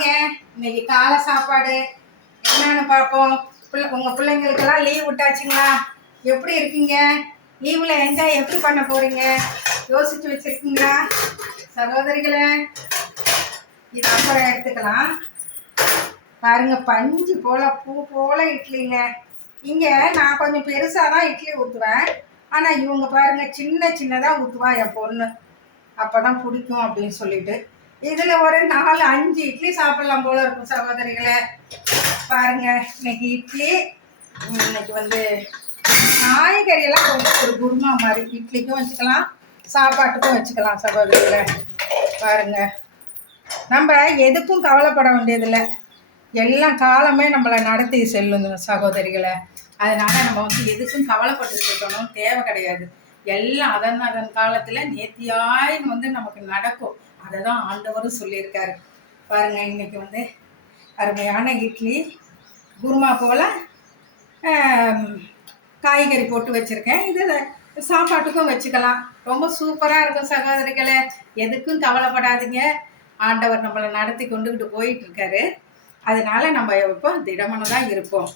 வாங்க இன்னைக்கு காலை சாப்பாடு என்னன்னு பார்ப்போம். உங்கள் பிள்ளைங்களுக்கெல்லாம் லீவ் விட்டாச்சுங்களா? எப்படி இருக்கீங்க? லீவில் என்ஜாய் எப்படி பண்ண போகிறீங்க? யோசிச்சு வச்சுருக்கீங்களா சகோதரிகளே? இது அப்புறம் எடுத்துக்கலாம். பாருங்க, பஞ்சு போல் பூ போல் இட்லிங்க. இங்கே நான் கொஞ்சம் பெருசாக தான் இட்லி ஊற்றுவேன். ஆனால் இவங்க பாருங்க சின்ன சின்னதாக ஊற்றுவா என் பொண்ணு. அப்போ தான் பிடிக்கும் அப்படின்னு சொல்லிட்டு இதில் ஒரு 4-5 இட்லி சாப்பிட்லாம் போல இருக்கும் சகோதரிகளை. பாருங்க, இன்னைக்கு இட்லி. இன்னைக்கு வந்து காய்கறியெல்லாம் கொஞ்சம் ஒரு குருமா மாதிரி இட்லிக்கும் வச்சுக்கலாம், சாப்பாட்டுக்கும் வச்சுக்கலாம் சகோதரிகளை. பாருங்க, நம்ம எதுக்கும் கவலைப்பட வேண்டியதில்லை. எல்லாம் காலமே நம்மளை நடத்தி செல்லுங்க சகோதரிகளை. அதனால நம்ம வந்து எதுக்கும் கவலைப்பட்டு இருக்கணும் தேவை கிடையாது. எல்லாம் அதன் காலத்தில் நேர்த்தியாயின்னு வந்து நமக்கு நடக்கும். அதை தான் ஆண்டவரும் சொல்லியிருக்காரு. பாருங்க, இன்னைக்கு வந்து அருமையான இட்லி குருமா போல் காய்கறி போட்டு வச்சுருக்கேன். இது சாப்பாட்டுக்கும் வச்சுக்கலாம். ரொம்ப சூப்பராக இருக்கும் சகோதரிகளை. எதுக்கும் கவலைப்படாதீங்க. ஆண்டவர் நம்மளை நடத்தி கொண்டுக்கிட்டு போயிட்டு இருக்காரு. அதனால நம்ம இப்போ திடமனதாக இருப்போம்.